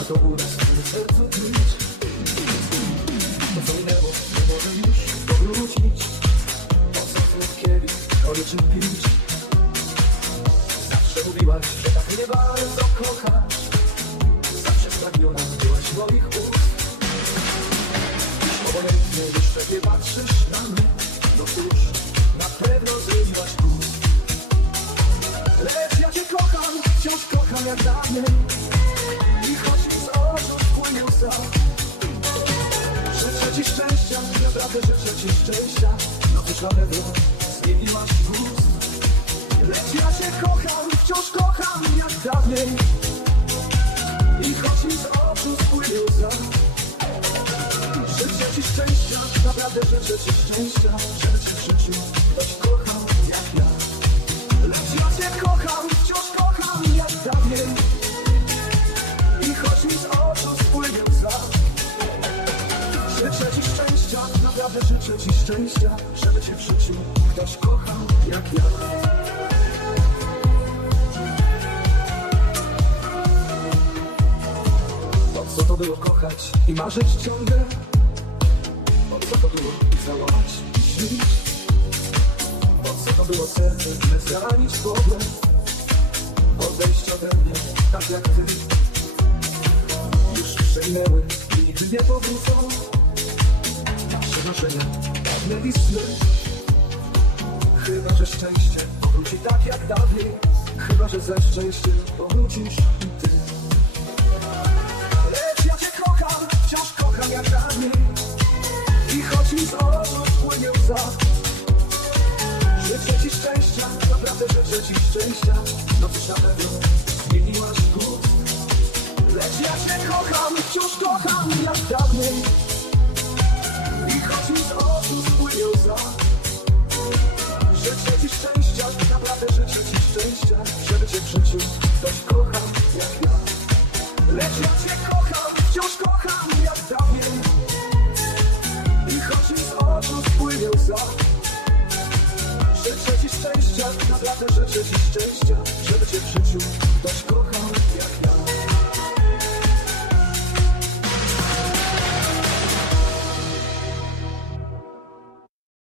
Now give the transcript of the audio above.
A to uraz na To co minęło, nie może już powrócić To co kiedy, o pić Zawsze mówiłaś, że tak nie bardzo kochasz Zawsze spragniona byłaś moich ust Dziś obojętnie nie patrzysz na mnie No cóż, na pewno zmieniłaś kurs Lecz ja cię kocham, wciąż kocham jak dawniej. Ci szczęścia No cóż na pewno zmieniłaś gust Lecz ja cię kocham, wciąż kocham jak dawniej I choć mi z oczu spłynie łza Życzę ci szczęścia, naprawdę życzę ci szczęścia Żeby cię w życiu ktoś kochał jak ja Lecz ja cię kocham, wciąż kocham jak dawniej I choć mi z oczu spłynie łza Życzę ci szczęścia, naprawdę życzę ci szczęścia Żeby cię w życiu ktoś kochał jak ja Po co to było kochać i marzyć ciągle? Po co to było całować i śnić? Po co to było serce źle zranić w ogóle? Odejść ode mnie, tak jak ty Już przeminęły i nigdy nie powrócą Nasze marzenia, dawne i sny Chyba, że szczęście powróci tak jak dawniej. Chyba, że ze szczęściem powrócisz i ty. Lecz ja cię kocham, wciąż kocham jak dawniej I choć mi z oczu płynie łza Życzę ci szczęścia, naprawdę życzę ci szczęścia. No cóż na pewno zmieniłaś gust Lecz ja cię kocham, wciąż kocham jak dawniej Żeby cię w życiu ktoś kochał jak ja. Lecz ja cię kocham, wciąż kocham jak dawniej I choć mi z oczu spłynie łza Życzę ci szczęścia, naprawdę życzę ci szczęścia